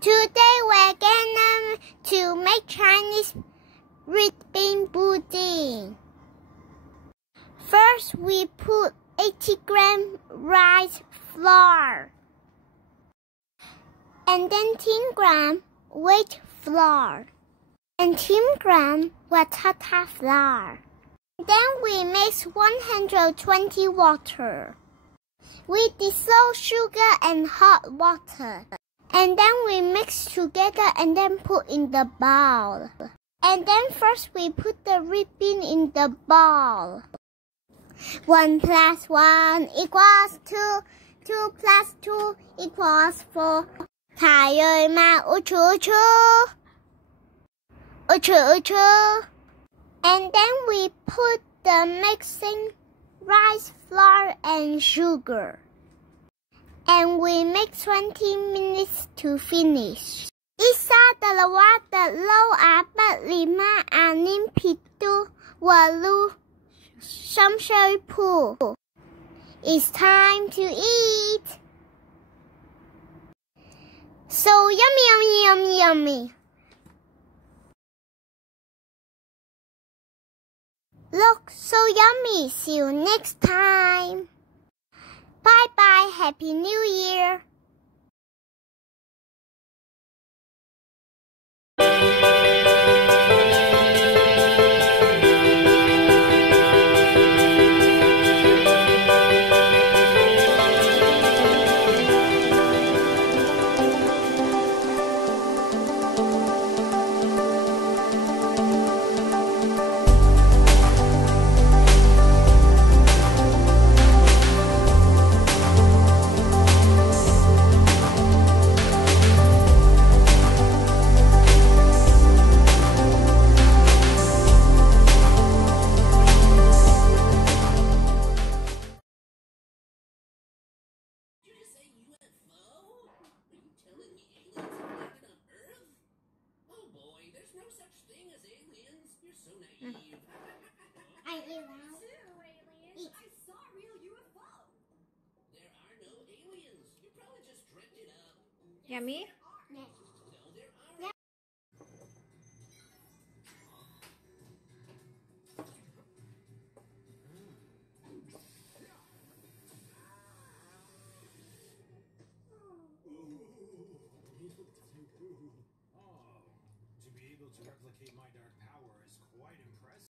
Today we're to make Chinese red bean pudding. First we put 80 gram rice flour and then 10 gram wheat flour and 10 gram batata flour. Then we mix 120 water. We dissolve sugar and hot water. And then we mix together and then put in the bowl. And then first we put the red bean in the bowl. 1 plus 1 equals 2. 2 plus 2 equals 4. 太陽嘛，uchu. And then we put the mixing rice flour and sugar. And we make 20 minutes to finish. Isa dalawa tatlo apat lima anim pito walo siyam sampu. It's time to eat. So yummy. Look, so yummy. See you next time. Bye-bye. Happy New Year. I saw a real UFO. There are no aliens. You probably just dreamt it up. Yummy? No, there are. Yeah. To be able to replicate my dark